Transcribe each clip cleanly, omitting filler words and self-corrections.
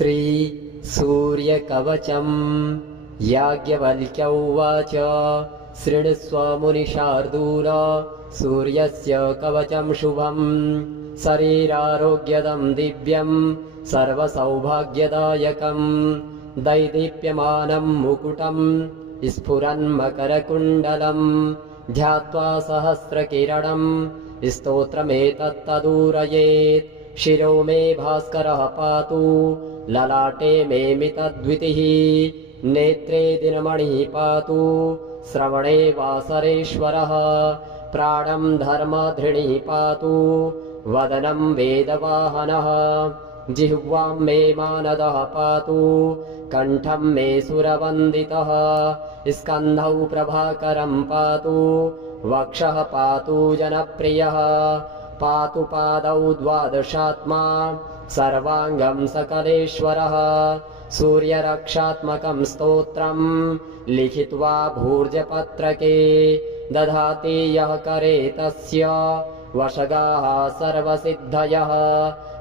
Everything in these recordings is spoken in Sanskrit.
श्री सूर्यकवचम्। याज्ञवल्क्य उवाच शृणुष्व मुनिशार्दूल सूर्यस्य कवचं शुभम्। शरीरारोग्यदं दिव्यं सर्वसौभाग्यदायकम्। दैदीप्यमानं मुकुटं स्फुरन्मकरकुण्डलम्। ध्यात्वा सहस्रकिरणं स्तोत्रमेतत्तदूरयेत्। शिरो मे भास्करः पातु ललाटे मे मितद्वितिः। नेत्रे दिनमणिः पातु श्रवणे वासरेश्वरः। प्राणं धर्मधृणिः पातु वदनं वेदवाहनः। जिह्वां मे मानदः पातु कण्ठं मे सुरवन्दितः। स्कन्धौ प्रभाकरं पातु वक्षः पातु जनप्रियः। पातु पादौ द्वादशात्मा सर्वाङ्गं सकलेश्वरः। सूर्यरक्षात्मकं स्तोत्रं लिखित्वा भूर्जपत्रके दधाति यः करे तस्य वशगाः सर्वसिद्धयः।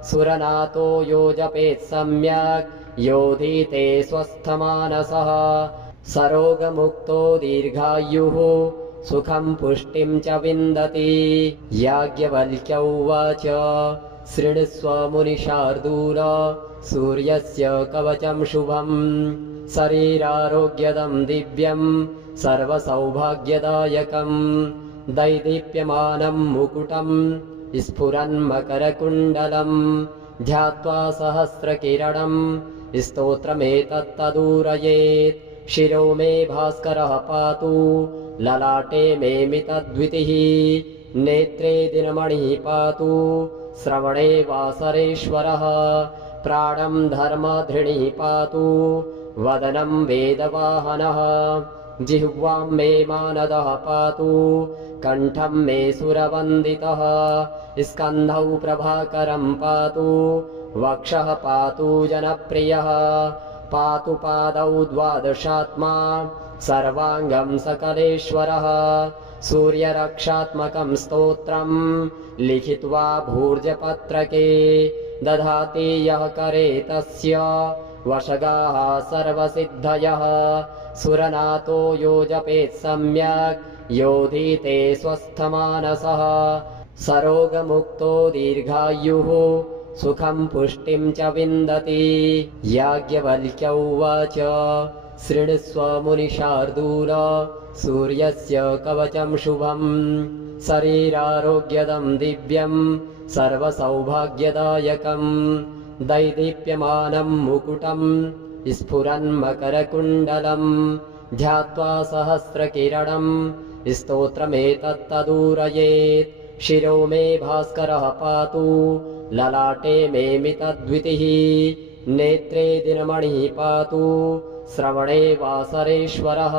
सुरनातो यो जपेत् सम्यक् योधीते स्वस्थमानसः। सरोगमुक्तो दीर्घायुः सुखं पुष्टिं च विन्दति। याज्ञवल्क्य उवाच शृणुष्व मुनिशार्दूल सूर्यस्य कवचं शुभम्। शरीरारोग्यदं दिव्यं सर्वसौभाग्यदायकम्। दैदीप्यमानं मुकुटं स्फुरन्मकरकुण्डलम्। ध्यात्वा सहस्रकिरणं स्तोत्रमेतत्तदूरयेत्। शिरो मे भास्करः पातु ललाटे मे मितद्वितिः। नेत्रे दिनमणिः पातु श्रवणे वासरेश्वरः। प्राणं धर्मधृणिः पातु वदनं वेदवाहनः। जिह्वां मे मानदः पातु कण्ठं मे सुरवन्दितः। स्कन्धौ प्रभाकरं पातु वक्षः पातु जनप्रियः। पातु पादौ द्वादशात्मा सर्वाङ्गं सकलेश्वरः। सूर्यरक्षात्मकं स्तोत्रं लिखित्वा भूर्जपत्रके दधाति यः करे तस्य वशगाः सर्वसिद्धयः। सुरनातो यो जपेत् सम्यक् योधीते स्वस्थमानसः। सरोगमुक्तो दीर्घायुः सुखं पुष्टिं च विन्दति। याज्ञवल्क्य उवाच शृणुष्व मुनिशार्दूल सूर्यस्य कवचं शुभम्। शरीरारोग्यदं दिव्यं सर्वसौभाग्यदायकम्। दैदीप्यमानं मुकुटं स्फुरन्मकरकुण्डलम्। ध्यात्वा सहस्रकिरणं स्तोत्रमेतत्तदूरयेत्। शिरो मे भास्करः पातु ललाटे मे मितद्वितिः। नेत्रे दिनमणिः पातु श्रवणे वासरेश्वरः।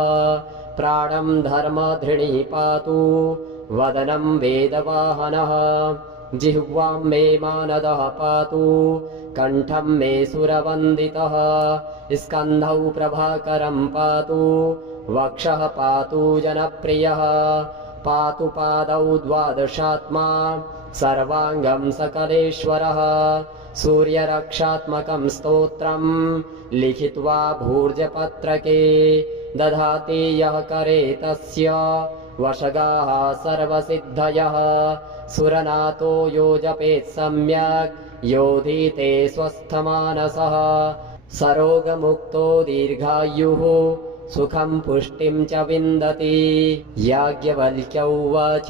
प्राणं धर्मधृणिः पातु वदनं वेदवाहनः। जिह्वां मे मानदः पातु कण्ठं मे सुरवन्दितः। स्कन्धौ प्रभाकरं पातु वक्षः पातु जनप्रियः। पातु पादौ द्वादशात्मा सर्वाङ्गं सकलेश्वरः। सूर्यरक्षात्मकं स्तोत्रं लिखित्वा भूर्जपत्रके दधाति यः करे तस्य वशगाः सर्वसिद्धयः। सुरनातो यो जपेत् सम्यक् योधीते स्वस्थमानसः। सरोगमुक्तो दीर्घायुः सुखं पुष्टिं च विन्दति। याज्ञवल्क्य उवाच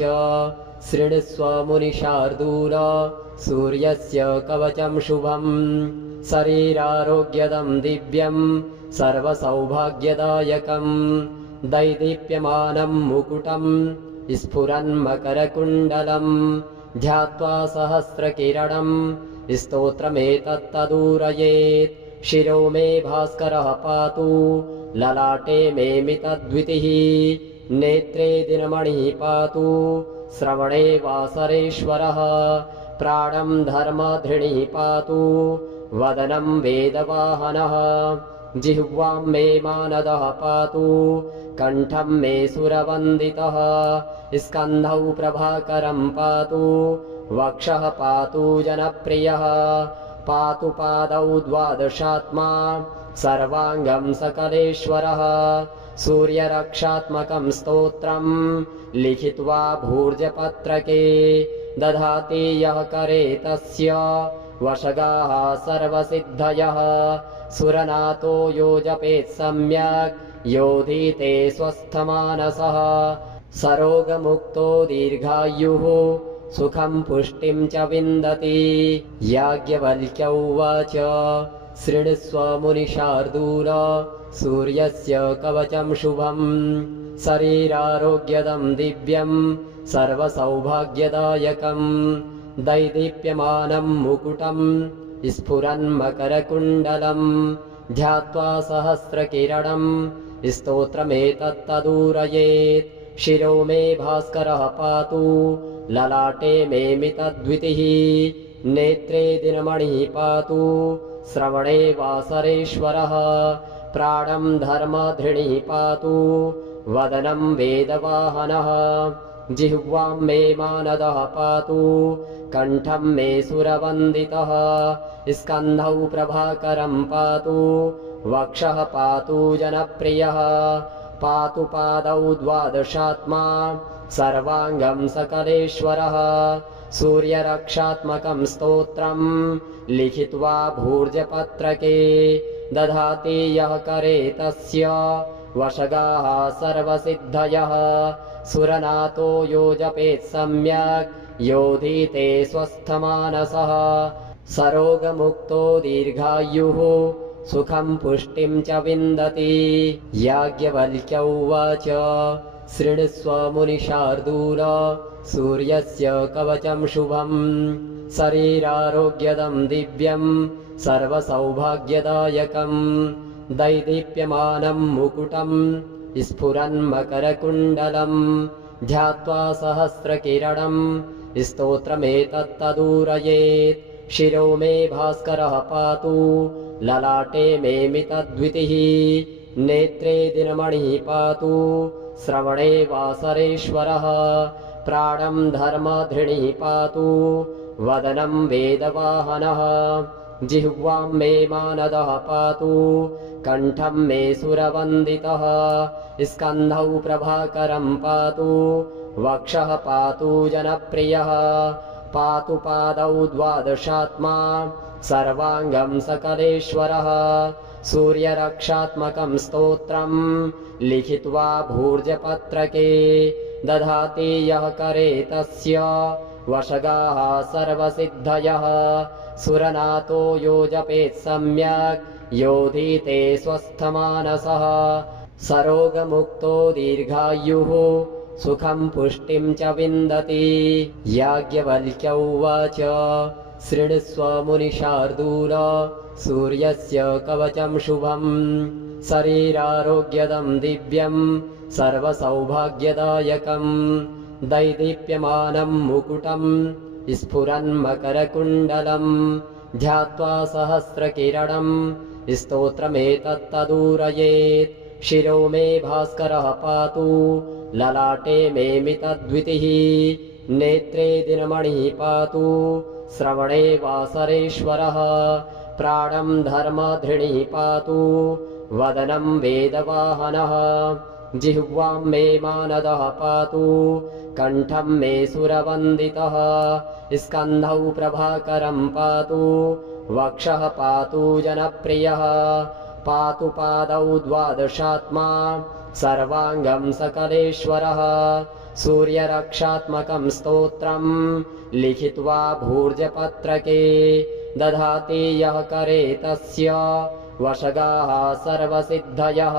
शृणुष्व मुनिशार्दूल सूर्यस्य कवचं शुभम्। शरीरारोग्यदं दिव्यं सर्वसौभाग्यदायकम्। दैदीप्यमानं मुकुटं स्फुरन्मकरकुण्डलम्। ध्यात्वा सहस्रकिरणं स्तोत्रमेतत्तदूरयेत्। शिरो मे भास्करः पातु ललाटे मे मितद्वितिः। नेत्रे दिनमणिः पातु श्रवणे वासरेश्वरः। प्राणं धर्मधृणिः पातु वदनं वेदवाहनः। जिह्वां मे मानदः पातु कण्ठं मे सुरवन्दितः। स्कन्धौ प्रभाकरं पातु वक्षः पातु जनप्रियः। पातु पादौ द्वादशात्मा सर्वाङ्गं सकलेश्वरः सूर्यरक्षात्मकं स्तोत्रम् लिखित्वा भूर्जपत्रके दधाति यः करे तस्य वशगाः सर्वसिद्धयः सुरनातो यो जपेत् सम्यक् योधीते स्वस्थमानसः सरोगमुक्तो दीर्घायुः सुखं पुष्टिं च विन्दति याज्ञवल्क्य उवाच शृणुष्व मुनिशार्दूल सूर्यस्य कवचं शुभम् शरीरारोग्यदं दिव्यं सर्वसौभाग्यदायकम् दैदीप्यमानं मुकुटं स्फुरन्मकरकुण्डलम् ध्यात्वा सहस्रकिरणं स्तोत्रमेतत्तदूरयेत् शिरो मे भास्करः पातु ललाटे मे मितद्वितिः नेत्रे दिनमणिः पातु श्रवणे वासरेश्वरः प्राणं धर्मधृणिः पातु वदनं वेदवाहनः जिह्वां मे मानदः पातु कण्ठं मे सुरवन्दितः स्कन्धौ प्रभाकरं पातु वक्षः पातु जनप्रियः पातु पादौ द्वादशात्मा सर्वाङ्गं सकलेश्वरः सूर्यरक्षात्मकं स्तोत्रम् लिखित्वा भूर्जपत्रके दधाति यः करे तस्य वशगाः सर्वसिद्धयः सुरनातो यो जपेत् सम्यक् योधीते स्वस्थमानसः सरोगमुक्तो दीर्घायुः सुखं पुष्टिं च विन्दति याज्ञवल्क्य उवाच शृणुष्व मुनिशार्दूल सूर्यस्य कवचं शुभम् शरीरारोग्यदं दिव्यं सर्वसौभाग्यदायकम् दैदीप्यमानं मुकुटं स्फुरन्मकरकुण्डलम् ध्यात्वा सहस्रकिरणं स्तोत्रमेतत्तदूरयेत् शिरो मे भास्करः पातु ललाटे मे मितद्वितिः नेत्रे दिनमणिः पातु श्रवणे वासरेश्वरः प्राणं धर्मधृणिः पातु वदनं वेदवाहनः जिह्वां मे मानदः पातु कण्ठं मे सुरवन्दितः स्कन्धौ प्रभाकरं पातु वक्षः पातु जनप्रियः पातु पादौ द्वादशात्मा सर्वाङ्गं सकलेश्वरः सूर्यरक्षात्मकं स्तोत्रम् लिखित्वा भूर्जपत्रके दधाति यः करे तस्य वशगाः सर्वसिद्धयः सुरनातो यो जपेत् सम्यक् योधीते स्वस्थमानसः सरोगमुक्तो दीर्घायुः सुखं पुष्टिं च विन्दति याज्ञवल्क्य उवाच शृणुष्व मुनिशार्दूल सूर्यस्य कवचं शुभम् शरीरारोग्यदं दिव्यं सर्वसौभाग्यदायकम् दैदीप्यमानं मुकुटं स्फुरन्मकरकुण्डलम् ध्यात्वा सहस्रकिरणं स्तोत्रमेतत्तदूरयेत् शिरो मे भास्करः पातु ललाटे मे मितद्वितिः नेत्रे दिनमणिः पातु श्रवणे वासरेश्वरः प्राणं धर्मधृणिः पातु वदनं वेदवाहनः जिह्वां मे मानदः पातु कण्ठं मे सुरवन्दितः स्कन्धौ प्रभाकरं पातु वक्षः पातु जनप्रियः पातु पादौ द्वादशात्मा सर्वाङ्गं सकलेश्वरः सूर्यरक्षात्मकं स्तोत्रम् लिखित्वा भूर्जपत्रके दधाति यः करे तस्य वशगाः सर्वसिद्धयः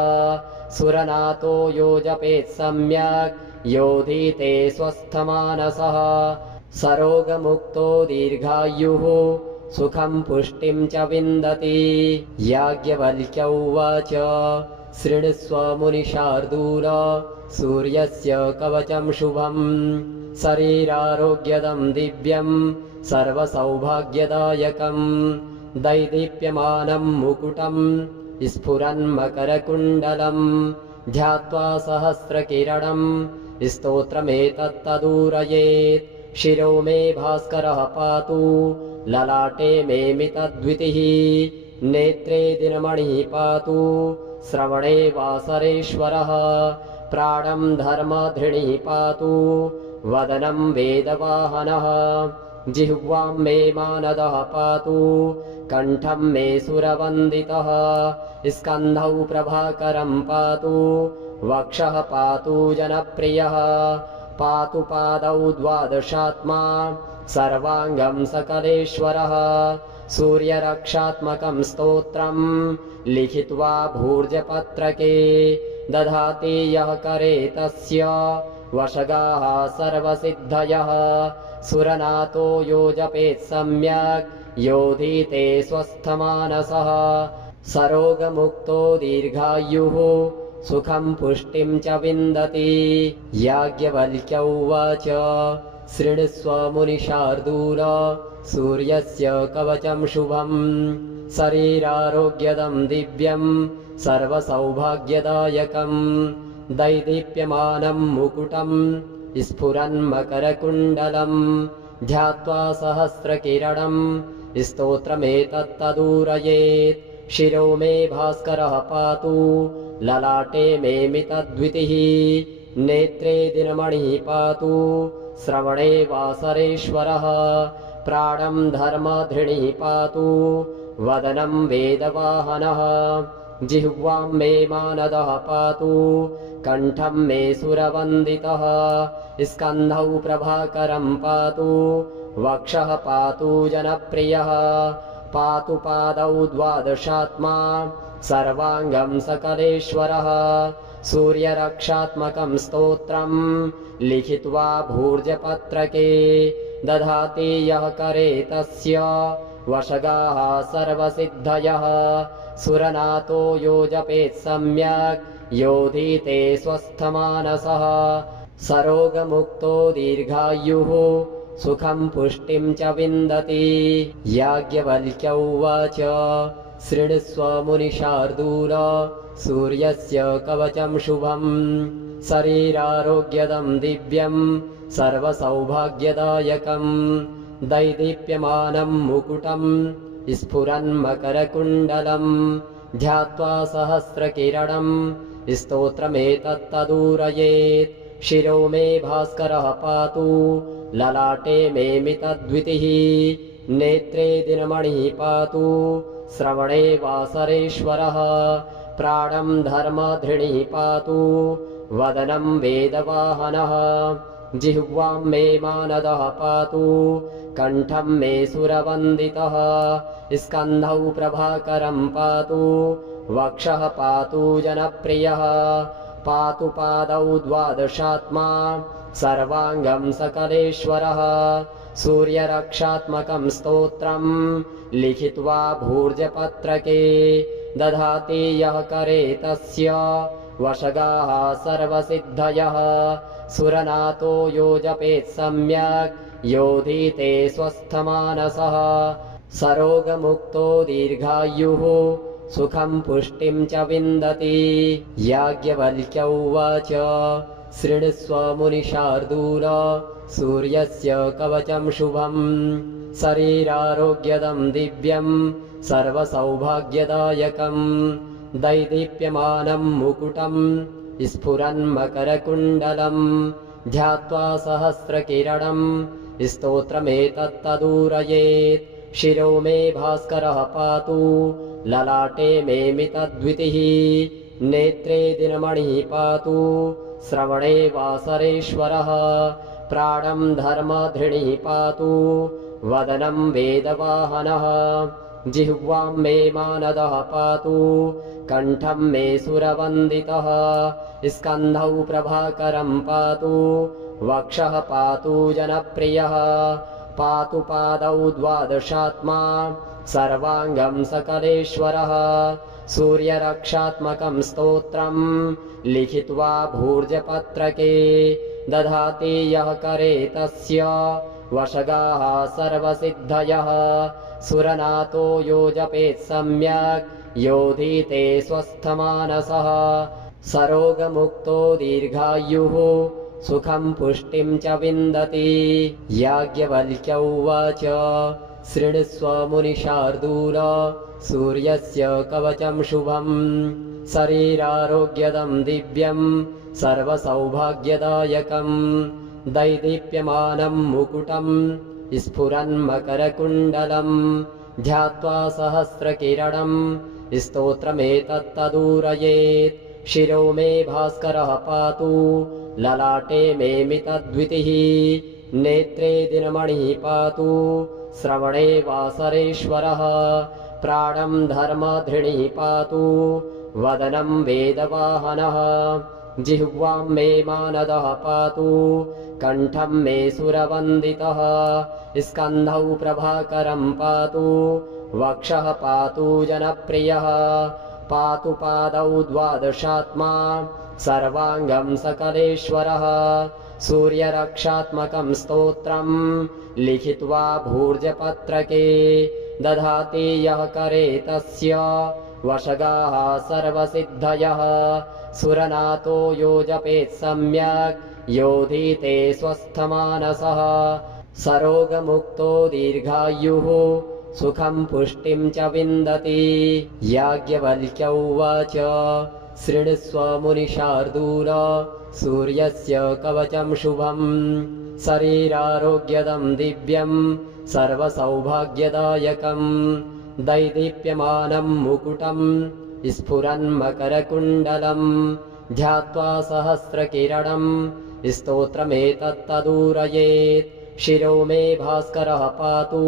सुरनातो यो जपेत् सम्यक् योधीते स्वस्थमानसः सरोगमुक्तो दीर्घायुः सुखं पुष्टिं च विन्दति याज्ञवल्क्य उवाच शृणुष्व मुनिशार्दूल सूर्यस्य कवचं शुभम् शरीरारोग्यदं दिव्यं सर्वसौभाग्यदायकम् दैदीप्यमानं मुकुटं स्फुरन्मकरकुण्डलम् ध्यात्वा सहस्रकिरणं स्तोत्रमेतत्तदूरयेत् शिरो मे भास्करः पातु ललाटे मे मितद्वितिः नेत्रे दिनमणिः पातु श्रवणे वासरेश्वरः प्राणं धर्मधृणिः पातु वदनं वेदवाहनः जिह्वां मे मानदः पातु कण्ठं मे सुरवन्दितः स्कन्धौ प्रभाकरं पातु वक्षः पातु जनप्रियः पातु पादौ द्वादशात्मा सर्वाङ्गं सकलेश्वरः सूर्यरक्षात्मकं स्तोत्रं लिखित्वा भूर्जपत्रके दधाति यः करे तस्य वशगाः सर्वसिद्धयः सुरनातो यो जपेत् सम्यक् योधीते स्वस्थमानसः सरोगमुक्तो दीर्घायुः सुखं पुष्टिं च विन्दति याज्ञवल्क्य उवाच शृणुष्व मुनिशार्दूल सूर्यस्य कवचं शुभं शरीरारोग्यदं दिव्यं सर्वसौभाग्यदायकं दैदीप्यमानं मुकुटं स्फुरन्मकरकुण्डलं ध्यात्वा सहस्रकिरणं स्तोत्रमेतत्तदूरयेत् शिरो मे भास्करः पातु ललाटे मे मितद्वितिः नेत्रे दिनमणिः पातु श्रवणे वासरेश्वरः प्राणं धर्मधृणिः पातु वदनं वेदवाहनः जिह्वां मे मानदः पातु कण्ठं मे सुरवन्दितः स्कन्धौ प्रभाकरं पातु वक्षः पातु जनप्रियः पातु पादौ द्वादशात्मा सर्वाङ्गं सकलेश्वरः सूर्यरक्षात्मकं स्तोत्रं लिखित्वा भूर्जपत्रके दधाति यः करे तस्य वशगाः सर्वसिद्धयः सुरनातो यो जपेत् सम्यक् योधीते स्वस्थमानसः सरोगमुक्तो दीर्घायुः सुखं पुष्टिं च विन्दति याज्ञवल्क्य उवाच शृणुष्व मुनिशार्दूल सूर्यस्य कवचं शुभं शरीरारोग्यदं दिव्यं सर्वसौभाग्यदायकं दैदीप्यमानं मुकुटं स्फुरन्मकरकुण्डलं ध्यात्वा सहस्रकिरणं स्तोत्रमेतत्तदूरयेत् शिरो मे भास्करः पातु ललाटे मे मितद्वितिः नेत्रे दिनमणिः पातु श्रवणे वासरेश्वरः प्राणं धर्मधृणिः पातु वदनं वेदवाहनः जिह्वां मे मानदः पातु कण्ठं मे सुरवन्दितः स्कन्धौ प्रभाकरं पातु वक्षः पातु जनप्रियः पातु पादौ द्वादशात्मा सर्वाङ्गं सकलेश्वरः सूर्यरक्षात्मकं स्तोत्रं लिखित्वा भूर्जपत्रके दधाति यः करे तस्य वशगाः सर्वसिद्धयः सुरनातो यो जपेत् सम्यक् योधीते स्वस्थमानसः सरोगमुक्तो दीर्घायुः सुखं पुष्टिं च विन्दति याज्ञवल्क्य उवाच शृणुष्व मुनिशार्दूल सूर्यस्य कवचं शुभं शरीरारोग्यदं दिव्यं सर्वसौभाग्यदायकं दैदीप्यमानं मुकुटं स्फुरन्मकरकुण्डलं ध्यात्वा सहस्रकिरणं स्तोत्रमेतत्तदूरयेत् शिरो मे भास्करः पातु ललाटे मे मितद्वितिः नेत्रे दिनमणिः पातु श्रवणे वासरेश्वरः प्राणं धर्मधृणिः पातु वदनं वेदवाहनः जिह्वां मे मानदः पातु कण्ठं मे सुरवन्दितः स्कन्धौ प्रभाकरं पातु वक्षः पातु जनप्रियः पातु पादौ द्वादशात्मा सर्वाङ्गं सकलेश्वरः सूर्यरक्षात्मकं स्तोत्रं लिखित्वा भूर्जपत्रके दधाति यः करे तस्य वशगाः सर्वसिद्धयः सुरनातो यो जपेत् सम्यक् योधीते स्वस्थमानसः सरोगमुक्तो दीर्घायुः सुखं पुष्टिं च विन्दति याज्ञवल्क्य उवाच शृणुष्व मुनिशार्दूल सूर्यस्य कवचं शुभम् शरीरारोग्यदं दिव्यं सर्वसौभाग्यदायकम् दैदीप्यमानं मुकुटं स्फुरन्मकरकुण्डलम् ध्यात्वा सहस्रकिरणं स्तोत्रमेतत्तदूरयेत् शिरो मे भास्करः पातु ललाटे मे मितद्वितिः नेत्रे दिनमणिः पातु श्रवणे वासरेश्वरः प्राणं धर्मधृणिः पातु वदनं वेदवाहनः जिह्वां मे मानदः पातु कण्ठं मे सुरवन्दितः स्कन्धौ प्रभाकरं पातु वक्षः पातु जनप्रियः पातु पादौ द्वादशात्मा सर्वाङ्गं सकलेश्वरः सूर्यरक्षात्मकं स्तोत्रं लिखित्वा भूर्जपत्रके दधाति यः करे तस्य वशगाः सर्वसिद्धयः सुरनातो यो जपेत् सम्यक् योधीते स्वस्थमानसः सरोगमुक्तो दीर्घायुः सुखं पुष्टिं च विन्दति याज्ञवल्क्य उवाच शृणुष्व मुनिशार्दूल सूर्यस्य कवचं शुभम् शरीरारोग्यदं दिव्यं सर्वसौभाग्यदायकम् दैदीप्यमानं मुकुटं स्फुरन्मकरकुण्डलम् ध्यात्वा सहस्रकिरणं स्तोत्रमेतत्तदूरयेत् शिरो मे भास्करः पातु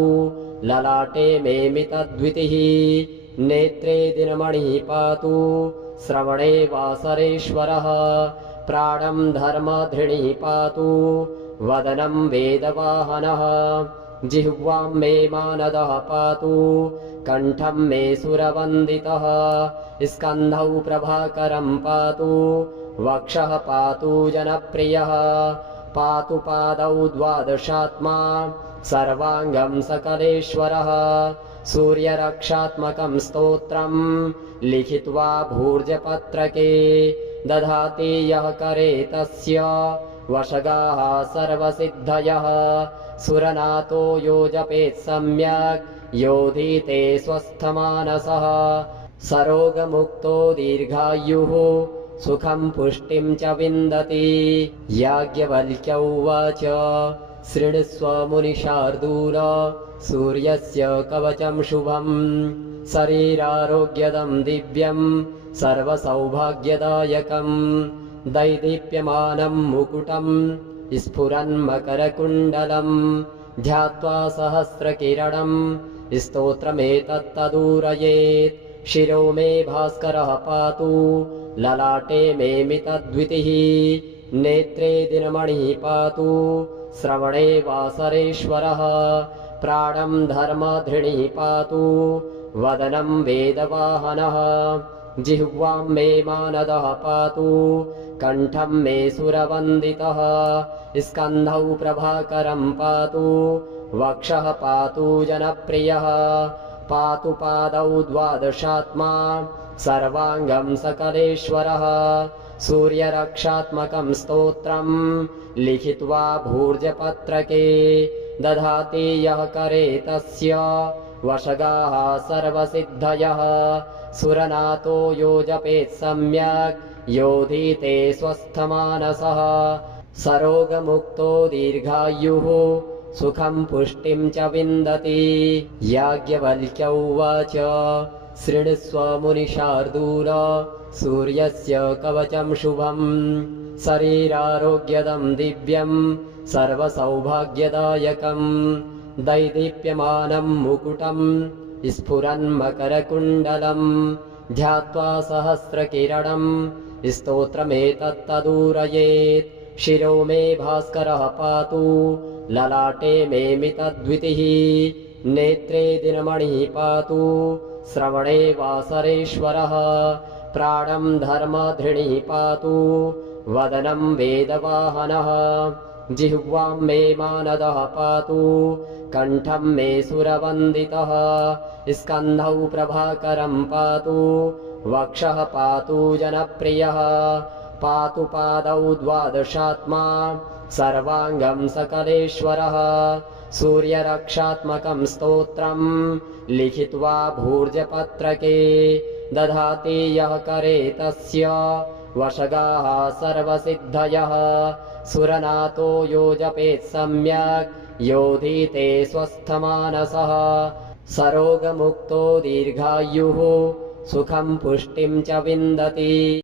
ललाटे मे मितद्वितिः नेत्रे दिनमणिः पातु श्रवणे वासरेश्वरः प्राणं धर्मधृणिः पातु वदनं वेदवाहनः जिह्वां मे मानदः पातु कण्ठं मे सुरवन्दितः स्कन्धौ प्रभाकरं पातु वक्षः पातु जनप्रियः पातु पादौ द्वादशात्मा सर्वाङ्गं सकलेश्वरः सूर्यरक्षात्मकं स्तोत्रं लिखित्वा भूर्जपत्रके दधाति यः करे तस्य वशगाः सर्वसिद्धयः सुरनातो यो जपेत् सम्यक् योधीते स्वस्थमानसः सरोगमुक्तो दीर्घायुः सुखं पुष्टिं च विन्दति याज्ञवल्क्य उवाच शृणुष्व मुनिशार्दूल सूर्यस्य कवचं शुभम् शरीरारोग्यदं दिव्यं सर्वसौभाग्यदायकम् दैदीप्यमानं मुकुटं स्फुरन्मकरकुण्डलम् ध्यात्वा सहस्रकिरणं स्तोत्रमेतत्तदूरयेत् शिरो मे भास्करः पातु ललाटे मे मितद्वितिः नेत्रे दिनमणिः पातु श्रवणे वासरेश्वरः प्राणं धर्मधृणिः पातु वदनं वेदवाहनः जिह्वां मे मानदः पातु कण्ठं मे सुरवन्दितः स्कन्धौ प्रभाकरं पातु वक्षः पातु जनप्रियः पातु पादौ द्वादशात्मा सर्वाङ्गं सकलेश्वरः सूर्यरक्षात्मकं स्तोत्रं लिखित्वा भूर्जपत्रके दधाति यः करे तस्य वशगाः सर्वसिद्धयः सुरनातो यो जपेत् सम्यक् योधीते स्वस्थमानसः सरोगमुक्तो दीर्घायुः सुखं पुष्टिं च विन्दति याज्ञवल्क्य उवाच शृणुष्व मुनिशार्दूल सूर्यस्य कवचं शुभम् शरीरारोग्यदं दिव्यं सर्वसौभाग्यदायकम् दैदीप्यमानं मुकुटं स्फुरन्मकरकुण्डलम् ध्यात्वा सहस्रकिरणं स्तोत्रमेतत्तदूरयेत् शिरो मे भास्करः पातु ललाटे मे मितद्वितिः नेत्रे दिनमणिः पातु श्रवणे वासरेश्वरः प्राणं धर्मधृणिः पातु वदनं वेदवाहनः जिह्वां मे मानदः पातु कण्ठं मे सुरवन्दितः स्कन्धौ प्रभाकरं पातु वक्षः पातु जनप्रियः पातु पादौ द्वादशात्मा सर्वाङ्गं सकलेश्वरः सूर्यरक्षात्मकं स्तोत्रम् लिखित्वा भूर्जपत्रके दधाति यः करे तस्य वशगाः सर्वसिद्धयः सुरनाथो यो जपेत् सम्यक् योधीते स्वस्थमानसः सरोगमुक्तो दीर्घायुः सुखं पुष्टिं च विन्दति।